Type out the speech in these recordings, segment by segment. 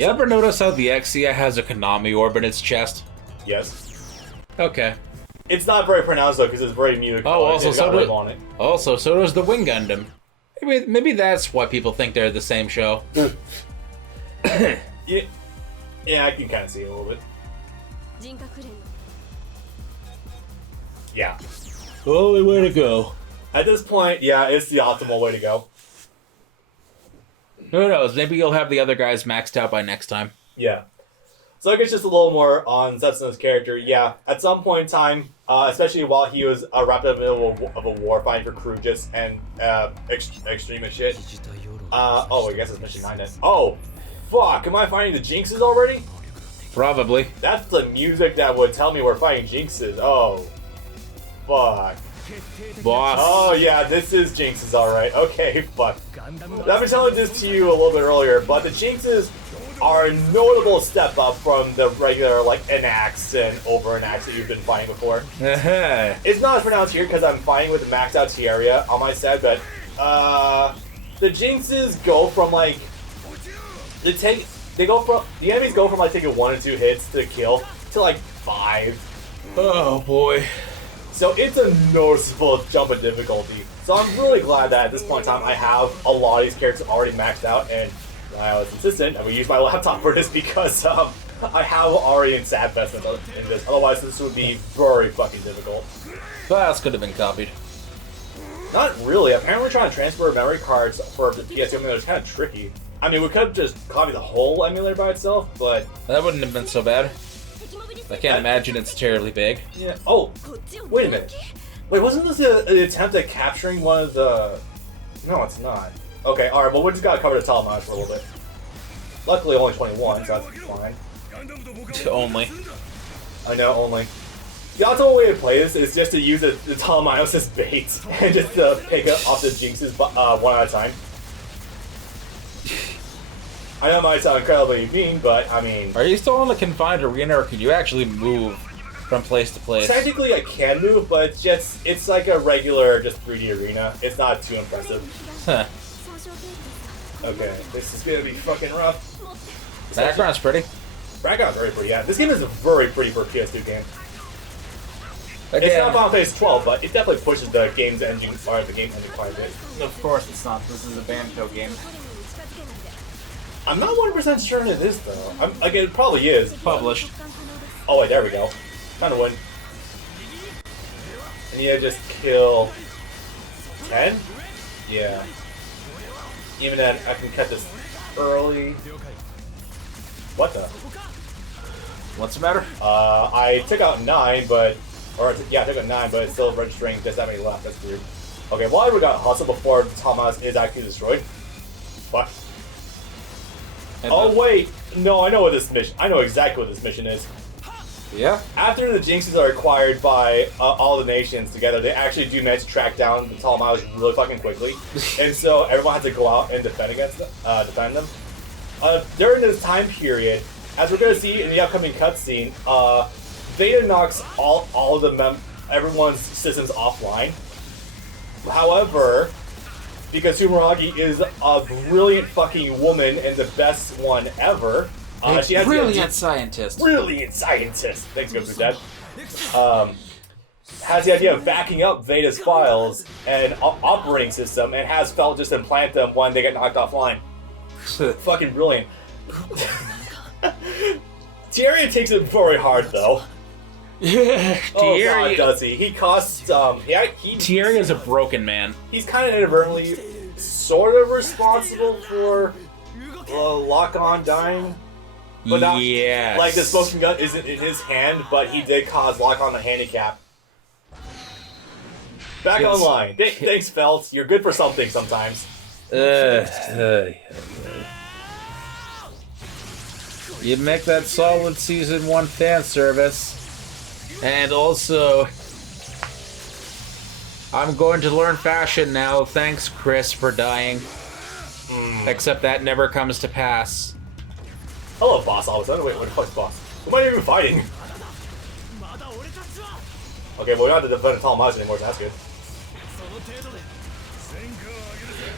You ever notice how the Exia has a Konami orb in its chest? Yes. Okay. It's not very pronounced though, because it's very muted. Oh, also so does the Wing Gundam. Maybe that's why people think they're the same show. Yeah, I can kind of see it a little bit. Yeah. Only way to go. At this point, yeah, it's the optimal way to go. Who knows? Maybe you'll have the other guys maxed out by next time. Yeah. So I guess just a little more on Setsuno's character. Yeah, at some point in time, especially while he was wrapped up in the middle of a war fighting for Crugis and extreme and shit. Oh, I guess it's mission 9 then. Oh, fuck, am I fighting the Jinxes already? Probably. That's the music that would tell me we're fighting Jinxes. Oh, fuck. Boss. Oh yeah, this is Jinxes, alright. Okay, fuck. I've been telling this to you a little bit earlier, but the Jinxes are a notable step up from the regular, like, Enax and over Enax that you've been fighting before. It's not as pronounced here because I'm fighting with the maxed out Tierra on my side, but the Jinxes go from like the enemies go from like taking 1 or 2 hits to kill to like 5. Oh boy. So it's a noticeable jump in difficulty. So I'm really glad that at this point in time I have a lot of these characters already maxed out, and I was insistent I'm gonna use my laptop for this because I have already in sad investment in this. Otherwise this would be very fucking difficult. Class could have been copied. Not really. Apparently trying to transfer memory cards for the PS2 emulator is kind of tricky. I mean, we could have just copied the whole emulator by itself, but that wouldn't have been so bad. I can't imagine it's terribly big. Yeah. Oh, wait a minute. Wait, wasn't this an attempt at capturing one of the... No, it's not. Okay, alright, well we just gotta cover the Talmage for a little bit. Luckily only 21, so that's fine. Only. I know, only. The optimal way to play this is just to use the Talmage as bait, and just to pick up the Jinxes one at a time. I know it might sound incredibly mean, but I mean... Are you still in the confined arena, or can you actually move from place to place? Technically I can move, but it's like a regular, just 3D arena. It's not too impressive. Huh. Okay, this is gonna be fucking rough. Background's pretty. Background's very pretty, yeah. This game is very pretty for a PS2 game. Again, it's not Final Fantasy 12, but it definitely pushes the game's engine, or the game engine quite a bit. Of course it's not. This is a Banco game. I'm not 100% sure it is, though. Like, it probably is. Published. Oh, wait, there we go. Kind of win. And yeah, just kill 10? Yeah. Even then, I can cut this early. What the? What's the matter? I took out 9, but... yeah, I took out 9, but it's still registering just that many left. That's weird. Okay, well, we got Hustle before Thomas is actually destroyed. Fuck. Oh, wait! No, I know what this mission... I know exactly what this mission is. Yeah? After the Jinxes are acquired by all the nations together, they actually do manage to track down the Talmage really fucking quickly. And so everyone has to go out and defend them. During this time period, as we're going to see in the upcoming cutscene, Veda knocks all of everyone's systems offline. However, because Sumeragi is a brilliant fucking woman and the best one ever, she has brilliant scientist. Brilliant scientist. Thanks, Go Through Dad. Has the idea of backing up Veda's files and operating system, and has Felt just implant them when they get knocked offline. Fucking brilliant. Tierra takes it very hard, though. Oh god, does he? He costs, Tierra is a broken man. He's kind of inadvertently sort of responsible for Lock-On dying. But not, yes. Like, the smoking gun isn't in his hand, but he did cause Lock-On a handicap. Back online. Thanks, Felt. You're good for something sometimes. You make that solid Season 1 fan service. And also, I'm going to learn fashion now. Thanks, Chris, for dying. Except that never comes to pass. Hello, boss, all of a sudden. Wait, what the fuck's boss? Who am I even fighting? Okay, well, we don't have to defend a Talmage anymore, so that's good.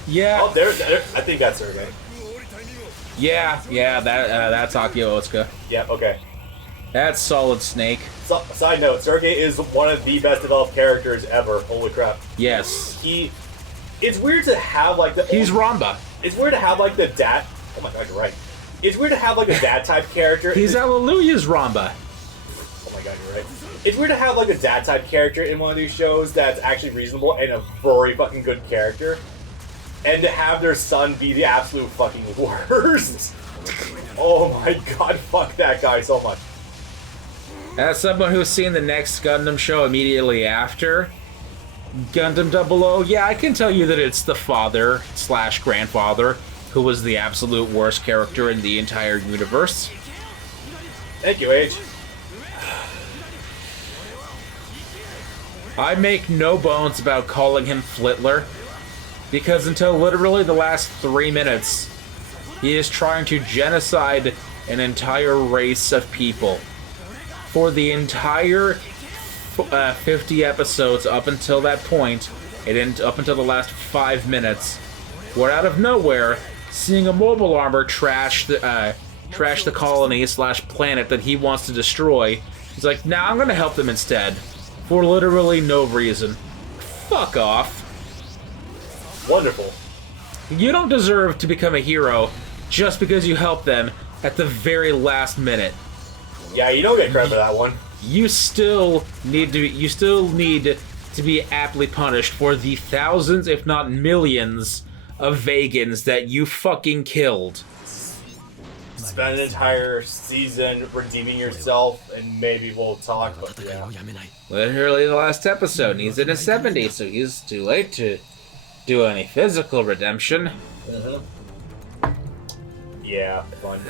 Yeah. Oh, there, I think that's her again. Yeah, that's Akio Otsuka. Yep, okay. That's Solid Snake. So, side note, Sergei is one of the best developed characters ever. Holy crap. Yes. It's weird to have, like, the... He's Ramba. It's weird to have, like, the dad... Oh my god, you're right. It's weird to have, like, a dad-type character. He's Alleluia's Ramba. Oh my god, you're right. It's weird to have, like, a dad-type character in one of these shows that's actually reasonable and a very fucking good character. And to have their son be the absolute fucking worst. Oh my god, fuck that guy so much. As someone who's seen the next Gundam show immediately after Gundam 00, yeah, I can tell you that it's the father/grandfather who was the absolute worst character in the entire universe. Thank you, H. I make no bones about calling him Flitler, because until literally the last 3 minutes, he is trying to genocide an entire race of people. For the entire 50 episodes up until that point, and up until the last 5 minutes, where out of nowhere, seeing a mobile armor trash the colony/planet that he wants to destroy, he's like, nah, I'm gonna help them instead. For literally no reason. Fuck off. Wonderful. You don't deserve to become a hero just because you help them at the very last minute. Yeah, you don't get credit for that one. You still need to be aptly punished for the thousands, if not millions, of Vegans that you fucking killed. Spend an entire season redeeming yourself, and maybe we'll talk, but yeah. Literally the last episode, and he's in his 70s, so he's too late to do any physical redemption. Yeah, fun.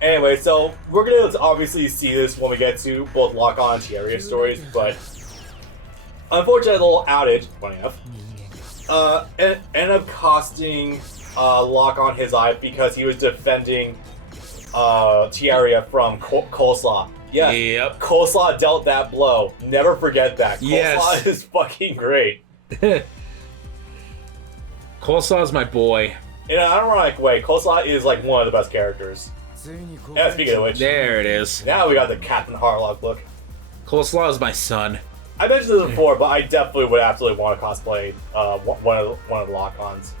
Anyway, so we're gonna obviously see this when we get to both Lock-On and Tierria stories, but unfortunately, a little outage, funny enough, ended up costing Lock-On his eye because he was defending Tierria from Coleslaw. Yeah, Yep. Coleslaw dealt that blow. Never forget that. Yes. Coleslaw is fucking great. Coleslaw's my boy. In an ironic way, Coleslaw is like one of the best characters. Yeah, speaking of which, There it is. now we got the Captain Harlock look. Coleslaw is my son. I mentioned this before, but I definitely would absolutely want to cosplay one of the lock-ons.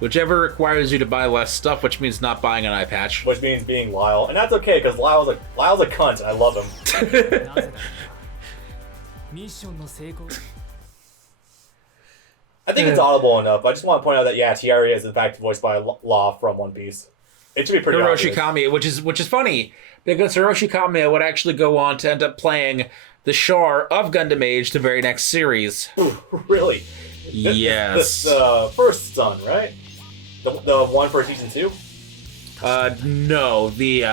Whichever requires you to buy less stuff, which means not buying an eye patch. Which means being Lyle. And that's okay, because Lyle's a cunt, and I love him. I think it's audible enough. I just want to point out that, yeah, Tierria is in fact voiced by Law from One Piece. It should be pretty Hiroshi obvious. Kamiya, which is funny, because Hiroshi Kamiya would actually go on to end up playing the Char of Gundam Age the very next series. Really? Yes. This first son, right? The one for season 2? No, the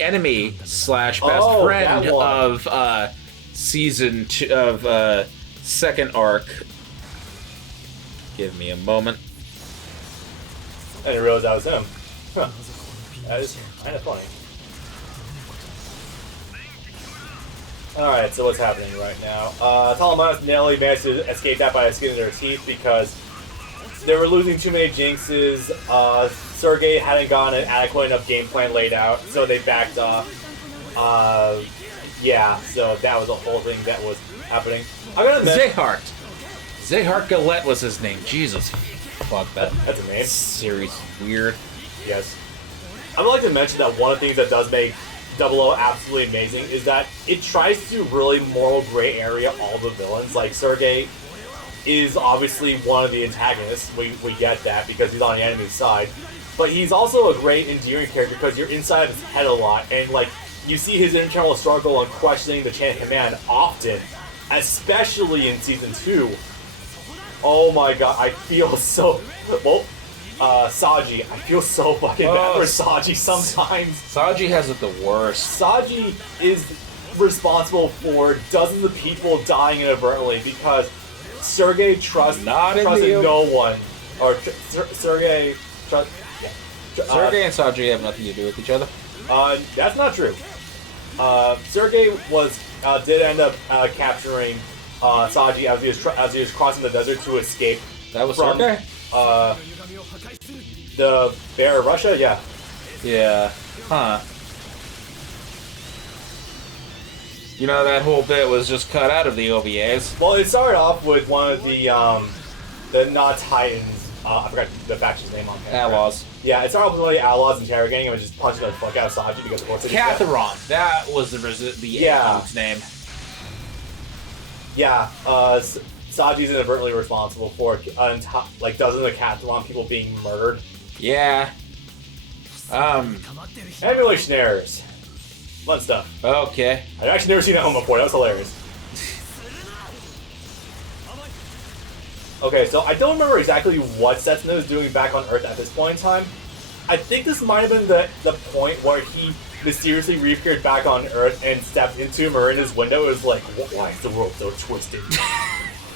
enemy / best friend of season 2 of second arc. Give me a moment. I didn't realize that was him. Huh. That is kind of funny. Alright, so what's happening right now? Talamanus and Nelly managed to escape that by the skin of their teeth because they were losing too many jinxes. Sergei hadn't gotten an adequate enough game plan laid out, so they backed off. Yeah, so that was a whole thing that was happening. I'm gonna admit, Zehart Galette was his name. Jesus. Fuck that. That's a name. Series is weird. Yes. I would like to mention that one of the things that does make 00 absolutely amazing is that it tries to really moral gray area all the villains. Like, Sergei is obviously one of the antagonists. We get that because he's on the enemy's side. But he's also a great endearing character because you're inside of his head a lot. And, like, you see his internal struggle on questioning the chain of command often. Especially in Season 2. Oh my god, I feel so... Well, Saji. I feel so fucking bad for Saji sometimes. Saji has it the worst. Saji is responsible for dozens of people dying inadvertently because Sergei trusted no one. Or Sergei... Sergei and Saji have nothing to do with each other. That's not true. Sergei did end up capturing Saji as he was crossing the desert to escape. That was from, Sergei? The Bear of Russia, yeah. Yeah. Huh. You know, that whole bit was just cut out of the OVAs. Well, it started off with one of the not Titans. I forgot the faction's name on here. Outlaws. Yeah, it started off with one of the Outlaws interrogating him and just punching the fuck out of Saji because of course. Catharon. That was the dude's name. Yeah, Saji's inadvertently responsible for like dozens of Catharon people being murdered. Yeah. Ambulation errors. Fun stuff. Okay. I've actually never seen that one before. That was hilarious. Okay, so I don't remember exactly what Setsuna was doing back on Earth at this point in time. I think this might have been the point where he mysteriously reappeared back on Earth and stepped into Marina's window. It was like, why is the world so twisted?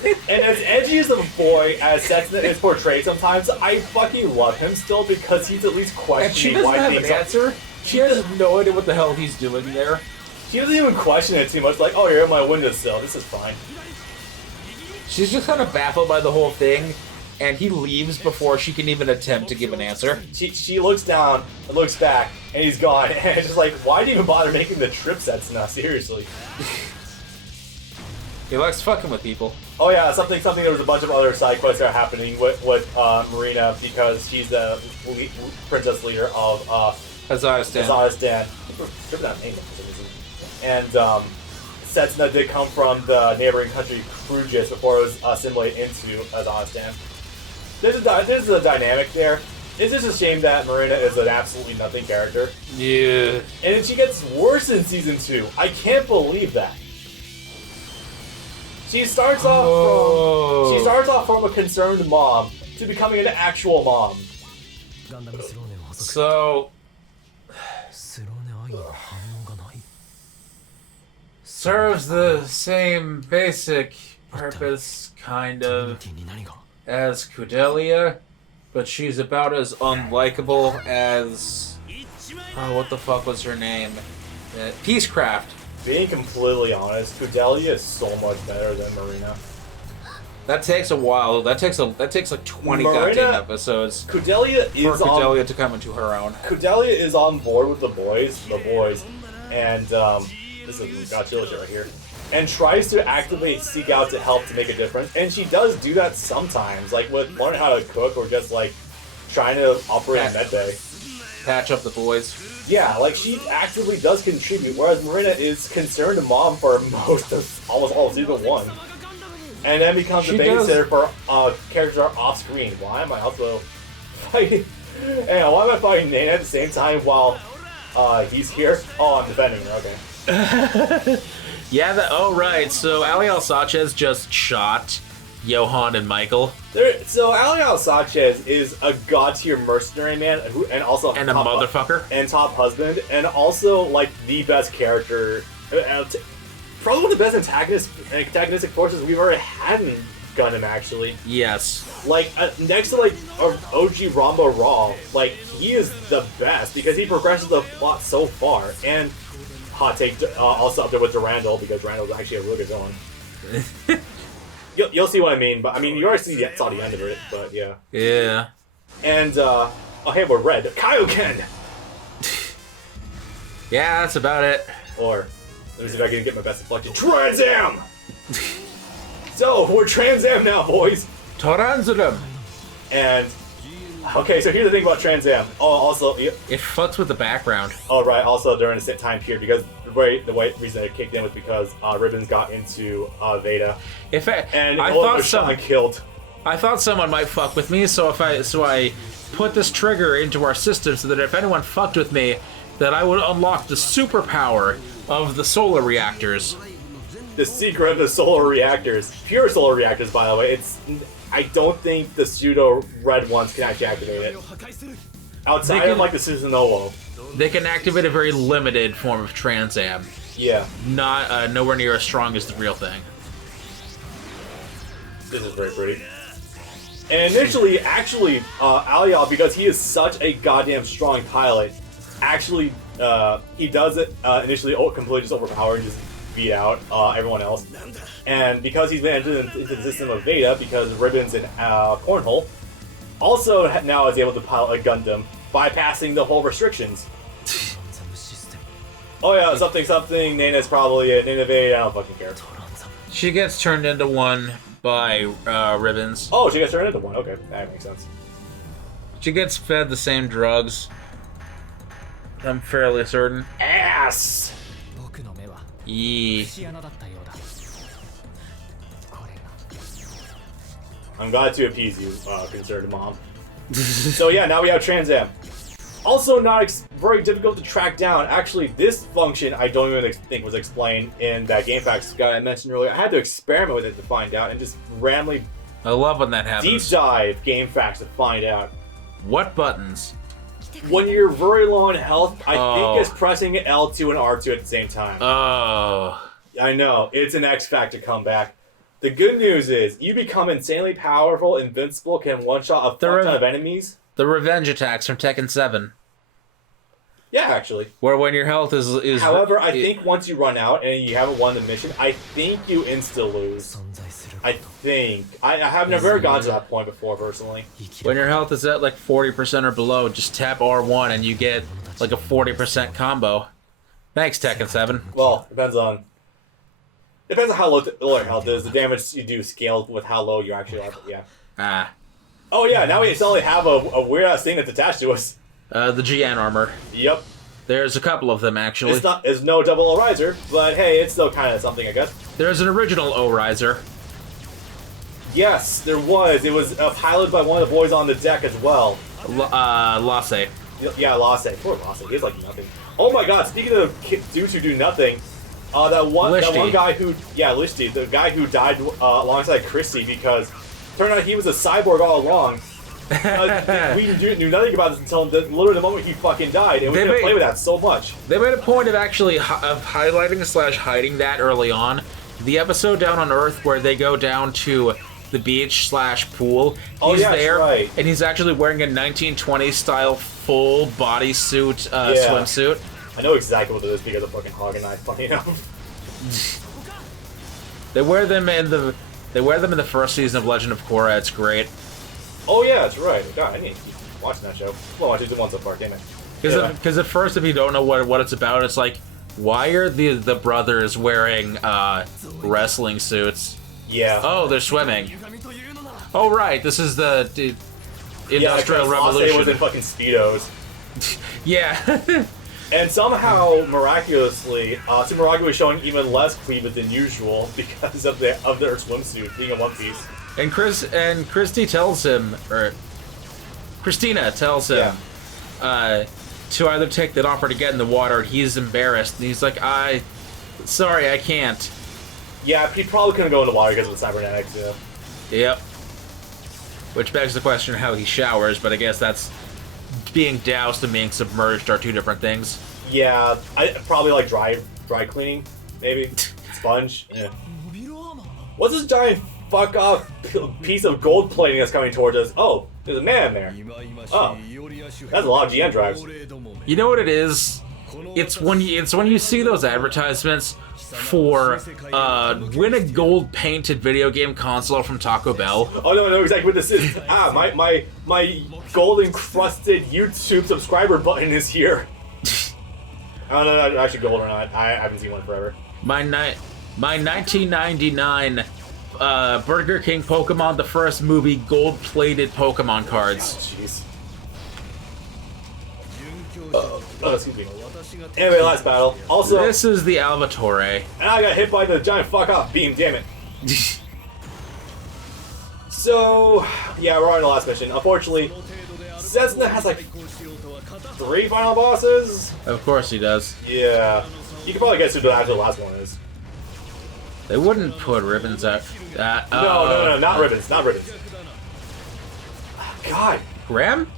And as edgy as a boy as Setsuna is portrayed sometimes, I fucking love him still because he's at least questioning why have an answer. She has no idea what the hell he's doing there. She doesn't even question it too much, like, oh, you're in my windowsill, this is fine. She's just kind of baffled by the whole thing, and he leaves before she can even attempt to give an answer. She looks down and looks back, and he's gone, and it's just like, why do you even bother making the trip sets now, seriously? He likes fucking with people. Oh yeah, something. There was a bunch of other side quests that are happening with Marina because she's the princess leader of Kazakhstan. Tripping that name for some reason. And Setsuna did come from the neighboring country Krujis before it was assimilated into Kazakhstan. There's a dynamic there. It's just a shame that Marina is an absolutely nothing character. Yeah. And then she gets worse in season 2. I can't believe that. She starts off from a concerned mom to becoming an actual mom. So serves the same basic purpose, kind of, as Kudelia, but she's about as unlikable as what the fuck was her name? Peacecraft. Being completely honest, Kudelia is so much better than Marina. That takes a while. That takes like 20 goddamn episodes. Kudelia to come into her own. Kudelia is on board with the boys, and this is Godzilla right here, and tries to actively seek out to help to make a difference. And she does do that sometimes, like with learning how to cook or just like trying to operate a med bay. Patch up the boys. Yeah, like she actively does contribute, whereas Marina is concerned mom for almost all of season 1. And then becomes a babysitter for characters that are off screen. Why am I also fighting? And why am I fighting Nate at the same time while he's here? Oh, I'm defending her, okay. Yeah, oh right, so Aliel Sanchez just shot Johan and Michael. So Aliel Sanchez is a god-tier mercenary man and also and a motherfucker. And top husband, and also like the best character. Probably one of the best antagonistic forces we've ever had in Gundam, actually. Yes. Like, next to, like, OG Ramba Raw, like, he is the best because he progresses the plot so far. And, hot take, also up there with Durandal, because Durandal's actually a really good villain. You'll see what I mean, but, I mean, you already saw the end of it, but, yeah. Yeah. And, oh, hey, we're red. Kaioken! Yeah, that's about it. Or... let me see if I can get my best deflection. Trans Am! So, we're Trans Am now, boys! Taranzadam! And, okay, so here's the thing about Trans Am. Oh, also... it fucks with the background. Oh, right, also during the time period, because the white reason it kicked in was because Ribbons got into Veda. In fact, and I thought someone killed. I thought someone might fuck with me, so I put this trigger into our system so that if anyone fucked with me, that I would unlock the superpower of the solar reactors. The secret of the solar reactors. Pure solar reactors, by the way. I don't think the pseudo red ones can actually activate it. Outside of like the Susanoo. They can activate a very limited form of Transam. Yeah. Not nowhere near as strong as the real thing. This is very pretty. And initially, actually, Aliel, because he is such a goddamn strong pilot, actually, he does it initially completely just overpower and just beat out everyone else. And because he's been entered into the system of Veda, because Ribbons and Cornhole, Also now is able to pilot a Gundam, bypassing the whole restrictions. Oh yeah, something. Nana's probably an innovate. I don't fucking care. She gets turned into one by Ribbons. Oh, she gets turned into one. Okay, that makes sense. She gets fed the same drugs. I'm fairly certain. Ass! Yeah. I'm glad to appease you, concerned mom. So yeah, now we have Trans Am. Also not very difficult to track down. Actually, this function I don't even think was explained in that game facts guide I mentioned earlier. I had to experiment with it to find out and just randomly I love when that happens. deep dive game facts to find out. What buttons? When you're very low in health, I think it's pressing L2 and R2 at the same time. Oh. I know, it's an X Factor comeback. The good news is, you become insanely powerful, invincible, can one-shot a fuck ton of enemies. The revenge attacks from Tekken 7. Yeah, actually. Where when your health is However, I think once you run out and you haven't won the mission, I think you insta-lose. I think. I have never gotten to that point before, personally. When your health is at like 40% or below, just tap R1 and you get like a 40% combo. Thanks, Tekken 7. Well, depends on how low your health is. The damage you do scaled with how low you actually are. Yeah. Ah. Oh yeah, now we suddenly have a weird-ass thing that's attached to us. The GN armor. Yep. There's a couple of them, actually. It's no double O riser, but hey, it's still kind of something, I guess. There's an original O riser. Yes, there was. It was piloted by one of the boys on the deck as well. Lasse. Yeah, Lasse. Poor Lasse. He's like nothing. Oh my god, speaking of dudes who do nothing, that one guy who... Yeah, Lishti. The guy who died alongside Christy because turned out he was a cyborg all along. We knew nothing about this until literally the moment he fucking died, and we didn't play with that so much. They made a point of actually highlighting / hiding that early on. The episode Down on Earth where they go down to the beach / pool. He's there, right. And he's actually wearing a 1920s style full bodysuit swimsuit. I know exactly what it is because of fucking Hog and I. Funny enough. They wear them in the first season of Legend of Korra. It's great. Oh yeah, that's right. God, I need to keep watching that show. Well, I just did one so far, damn it. Because at first, if you don't know what it's about, it's like, why are the brothers wearing wrestling suits? Yeah. Oh, they're swimming. Oh right, this is the Industrial Revolution. Yeah, was in fucking Speedos. Yeah. And somehow, miraculously, Sumeragi was showing even less cleavage than usual because of their swimsuit being in one piece. And Christina tells him to either take that offer to get in the water. He's embarrassed, and he's like, sorry, I can't. Yeah, he probably couldn't go in the water because of the cybernetics, yeah. Yep. Which begs the question how he showers, but I guess that's being doused and being submerged are two different things. Yeah, I probably like dry cleaning, maybe. Sponge. Yeah. What's this giant fuck off piece of gold plating that's coming towards us? Oh, there's a man there. Oh, that's a lot of GN drives. You know what it is? It's when you see those advertisements for win a gold painted video game console from Taco Bell. Oh no, I know exactly what this is. My gold encrusted YouTube subscriber button is here. I don't know if that's actually gold or not. I haven't seen one forever. My 1999 Burger King Pokemon the First movie gold-plated Pokemon cards. Jeez. Excuse me. Anyway, last battle. Also, this is the Alvatore. And I got hit by the giant fuck-off beam, damn it. So, yeah, we're on the last mission. Unfortunately, Cessna has like 3 final bosses? Of course he does. Yeah. You can probably guess who the last one is. They wouldn't put Ribbons out. No, not Ribbons, not Ribbons. God. Graham?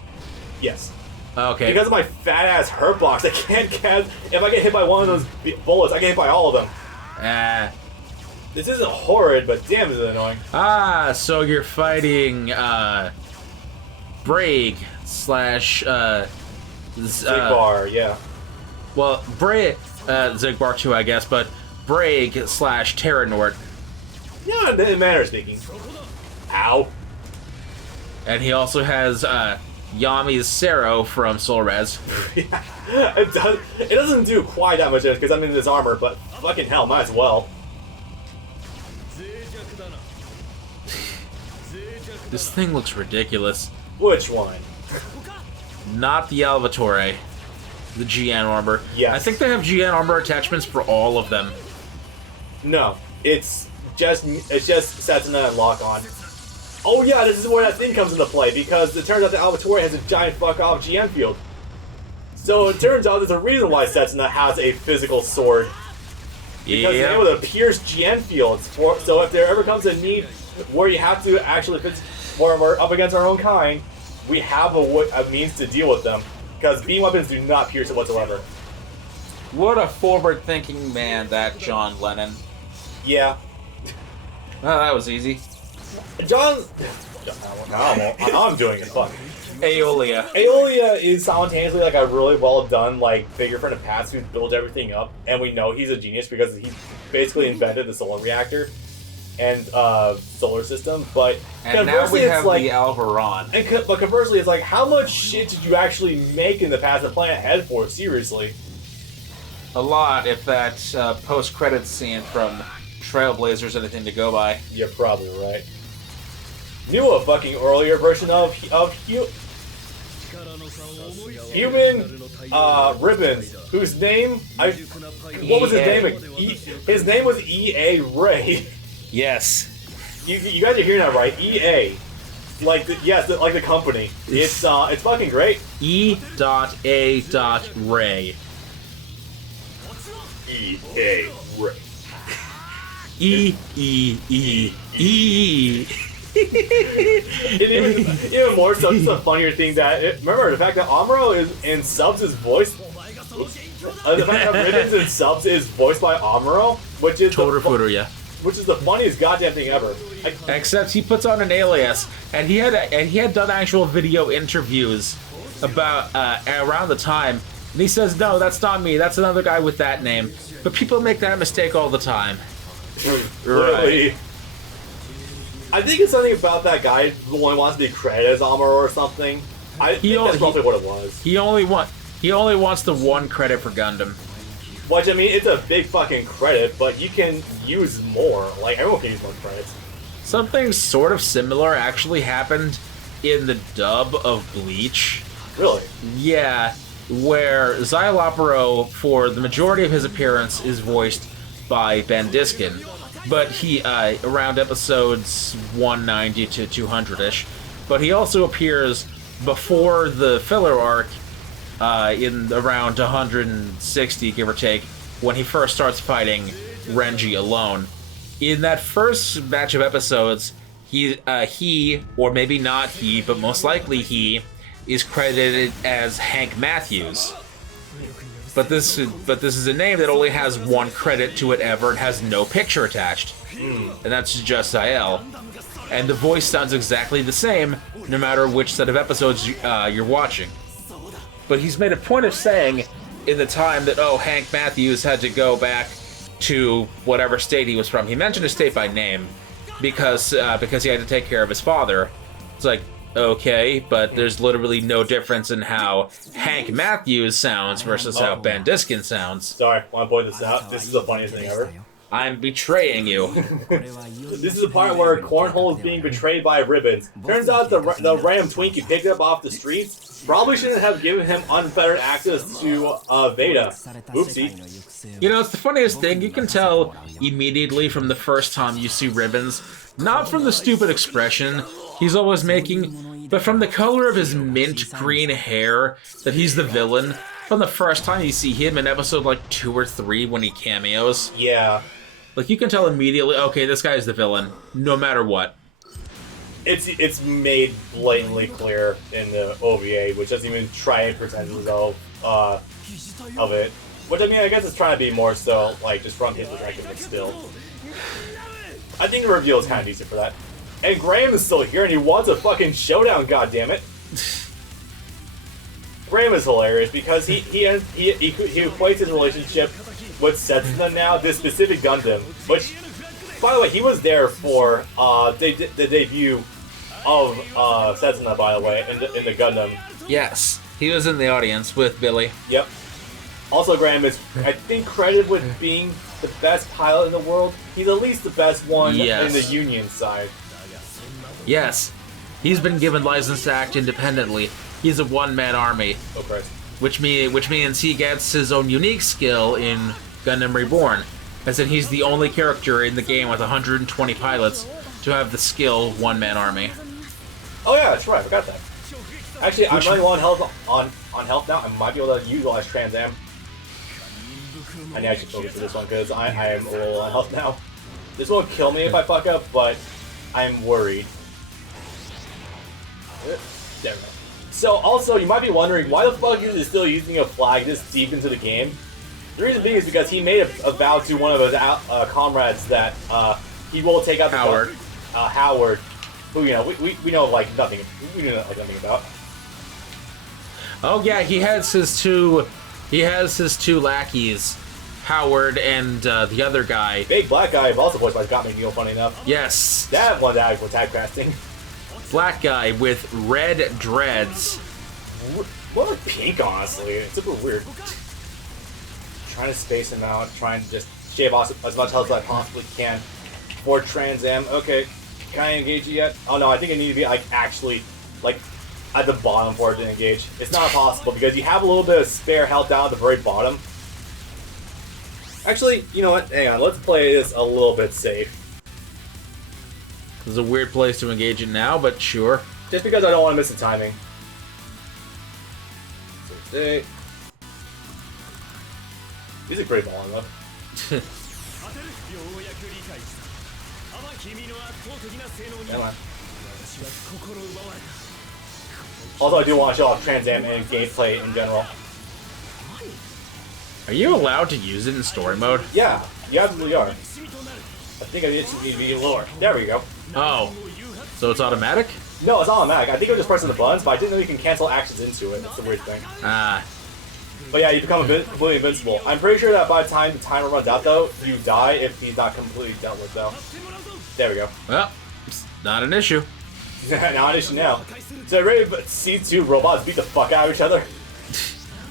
Yes. Okay. Because of my fat-ass hurt box, I can't cast... If I get hit by one of those bullets, I get hit by all of them. This isn't horrid, but damn is it annoying. So you're fighting, Braig / Zigbar, yeah. Well, Zigbar too, I guess, but Braig / Terranort. Yeah, in manner of speaking. Ow. And he also has Yami's Sero from Soul Res. Yeah, it doesn't do quite that much because I'm in this armor, but fucking hell, might as well. This thing looks ridiculous. Which one? Not the Alvatore. The GN armor. Yes. I think they have GN armor attachments for all of them. No, it's just Setsuna and Lock On. Oh yeah, this is where that thing comes into play, because it turns out that Alvatore has a giant fuck-off GN field. So it turns out there's a reason why Setsuna has a physical sword. Because they're able to pierce GN fields. So if there ever comes a need where you have to actually, where we're up against our own kind, we have a means to deal with them. Because beam weapons do not pierce it whatsoever. What a forward-thinking man, that John Lennon. Yeah. Well, that was easy. John... Now I'm doing it, fuck. Aeolia. Aeolia is simultaneously like a really well done figure from the past who built everything up, and we know he's a genius because he basically invented the solar reactor and solar system. But and now we have like, the Alvaron. But conversely, it's like, how much shit did you actually make in the past and plan ahead for? Seriously, a lot. If that post-credits scene from Trailblazers anything to go by. You're probably right. Knew a fucking earlier version of Human Ribbons, whose name what was his name? His name was E.A. Ray. Yes. You guys are hearing that right? E.A. Like the company. It's fucking great. E.A. Ray. E.A. Ray. E. Even more so, it's a funnier thing that remember the fact that Amuro is in subs is voiced. The fact that Ribbons in subs is voiced by Amuro, which is the funniest goddamn thing ever. Except he puts on an alias, and he had done actual video interviews about around the time, and he says, "No, that's not me. That's another guy with that name." But people make that mistake all the time. Really? I think it's something about that guy who only wants to be credited as Amuro or something. I think that's probably what it was. He only wants the one credit for Gundam. Which, I mean, it's a big fucking credit, but you can use more. Like, everyone can use more credits. Something sort of similar actually happened in the dub of Bleach. Really? Yeah, where Xylopero, for the majority of his appearance, is voiced by Ben Diskin. But he, around episodes 190 to 200-ish, but he also appears before the filler arc, in around 160, give or take, when he first starts fighting Renji alone. In that first batch of episodes, he, or maybe not he, but most likely he, is credited as Hank Matthews. But this is a name that only has one credit to it ever and has no picture attached. And that's just Zael. And the voice sounds exactly the same, no matter which set of episodes you're watching. But he's made a point of saying in the time that, Hank Matthews had to go back to whatever state he was from. He mentioned a state by name because he had to take care of his father. It's like, okay, but there's literally no difference in how Hank Matthews sounds versus how Ben Diskin sounds. Sorry, want to point this out? This is the funniest thing ever. I'm betraying you. This is the part where Cornhole is being betrayed by Ribbons. Turns out the random twink he picked up off the streets probably shouldn't have given him unfettered access to Veda. Oopsie. You know, it's the funniest thing. You can tell immediately from the first time you see Ribbons, not from the stupid expression he's always making, but from the color of his mint green hair, that he's the villain. From the first time you see him in episode 2 or 3 when he cameos. Yeah. You can tell immediately, okay, this guy is the villain, no matter what. It's made blatantly clear in the OVA, which doesn't even try and pretend of it. Which, I mean, I guess it's trying to be more so, just from his perspective, but still. I think the reveal is kind of decent for that. And Graham is still here, and he wants a fucking showdown, goddammit. Graham is hilarious because he equates his relationship with Setsuna now, this specific Gundam, which, by the way, he was there for the debut of Setsuna, by the way, in the Gundam. Yes, he was in the audience with Billy. Yep. Also, Graham is, I think, credited with being the best pilot in the world. He's at least the best one in the Union side. Yes, he's been given license to act independently. He's a one-man army. Oh, Christ. Which means he gets his own unique skill in Gundam Reborn. As in, he's the only character in the game with 120 pilots to have the skill one-man army. Oh yeah, that's right. I forgot that. Actually, I'm running low on health now. I might be able to utilize Trans Am. I need to actually focus for this one because I am a little low on health now. This won't kill me if I fuck up, but I'm worried. There we go. So also, you might be wondering why the fuck is he still using a flag this deep into the game? The reason being is because he made a vow to one of his comrades that he will take out Howard. Howard, who we know like nothing. We know like nothing about. Oh yeah, he has his two lackeys, Howard and the other guy. Big black guy is also voiced by Scott McNeil. Funny enough. Yes. That one's out for typecasting. Black guy with red dreads. What like pink, honestly. It's super weird. Trying to space him out, trying to just shave off as much health as I possibly can for Trans Am. Okay, can I engage you yet? Oh no, I think I need to be like actually like at the bottom for it to engage. It's not possible because you have a little bit of spare health down at the very bottom. Actually, you know what? Hang on, let's play this a little bit safe. This is a weird place to engage in now, but sure. Just because I don't want to miss the timing. So, these are pretty balling though. Come on. Also, I do want to show off Trans Am and gameplay in general. Are you allowed to use it in story mode? Yeah, you absolutely are. I think I just need to be lower. There we go. Oh, so it's automatic? No, it's automatic. I think I'm just pressing the buttons, but I didn't know you can cancel actions into it. That's the weird thing. Ah. But yeah, you become completely invincible. I'm pretty sure that by the time the timer runs out, though, you die if he's not completely dealt with, though. There we go. Well, it's not an issue. Not an issue now. So ready to see two robots beat the fuck out of each other?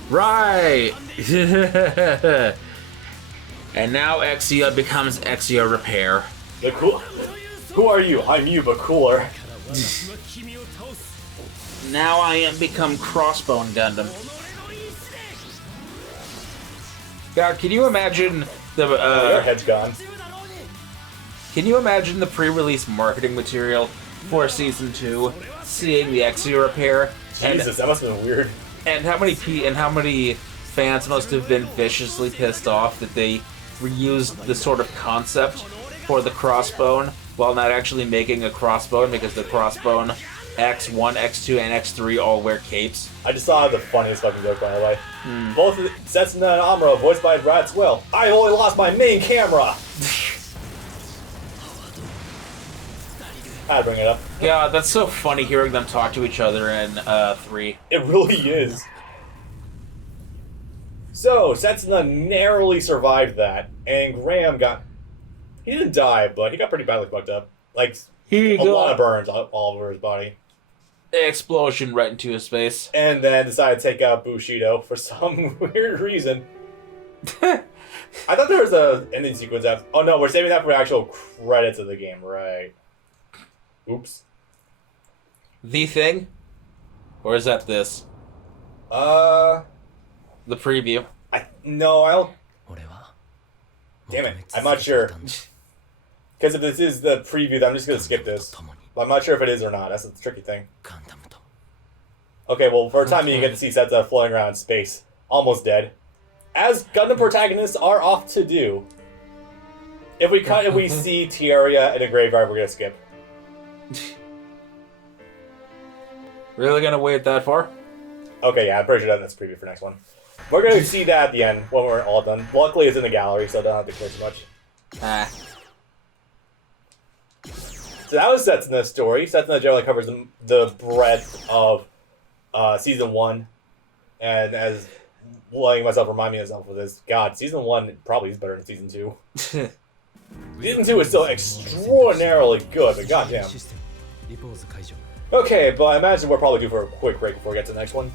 Right! And now Exia becomes Exia Repair. The cool. Who are you? I'm you, but cooler. Now I am become Crossbone Gundam. God, can you imagine the your head's gone. Can you imagine the pre-release marketing material for Season 2, seeing the Exia Repair? Jesus, that must have been weird. And how many fans must have been viciously pissed off that they reused the sort of concept for the Crossbone while not actually making a Crossbone, because the Crossbone X1, X2, and X3 all wear capes. I just saw the funniest fucking joke, by the way. Both Setsuna and Amuro, voiced by Brad Swill. I only lost my main camera! I had to bring it up. Yeah, that's so funny hearing them talk to each other in 3. It really is. So, Setsuna narrowly survived that, and Graham got... He didn't die, but he got pretty badly fucked up. Like, a lot of burns all over his body. Explosion right into his face. And then decided to take out Bushido for some weird reason. I thought there was a ending sequence after... Oh no, we're saving that for actual credits of the game, right. Oops. The Thing? Or is that this? The preview. No, I don't... Damn it, I'm not sure. Because if this is the preview, then I'm just going to skip this. But I'm not sure if it is or not, that's the tricky thing. Okay, well, for a time you get to see Setsuna floating around in space. Almost dead. As Gundam protagonists are off to do. If we see Tierra in a graveyard, we're going to skip. Really gonna wait that far? Okay, yeah, I'm pretty sure that's preview for next one. We're gonna see that at the end when we're all done. Luckily, it's in the gallery, so I don't have to clear too much. Ah. So that was Setsuna's story. Setsuna generally covers the breadth of Season 1. And as letting myself remind myself of this, God, Season 1 probably is better than Season 2. Season 2 is still extraordinarily good, but goddamn. Okay, but I imagine we're probably due for a quick break before we get to the next one.